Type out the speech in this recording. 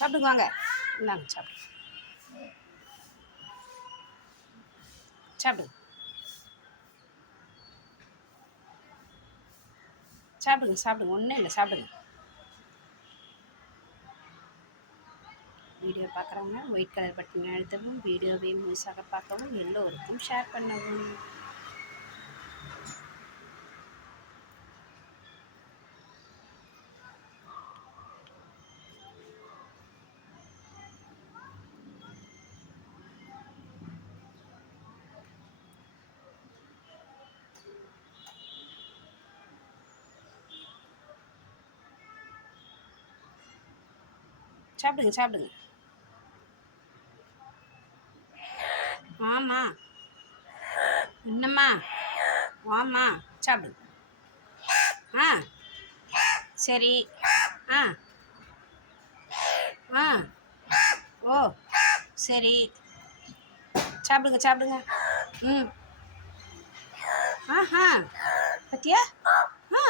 சாப்பிடுங்க வாங்க. இந்தாங்க சாப்பிடுங்க சாப்பிடுங்க. சாப்பிடுங்க சாப்பிடுங்க. ஒன்றும் இல்லை சாப்பிடுங்க. வீடியோ பார்க்குறவங்க ஒயிட் கலர் பட்டன் அழுத்தவும் வீடியோவை முழுசாக பார்க்கவும் எல்லோருக்கும் ஷேர் பண்ணவும். சாப்பிடுங்க சாப்பிடுங்க. ஆமாம் என்னம்மா? ஆமா சாப்பிடுங்க. ஆ. சரி. ஆ. ஆ. ஓ. சரி. சாப்பிடுங்க சாப்பிடுங்க. ம். ஆஹா. பத்தியா? ஆ.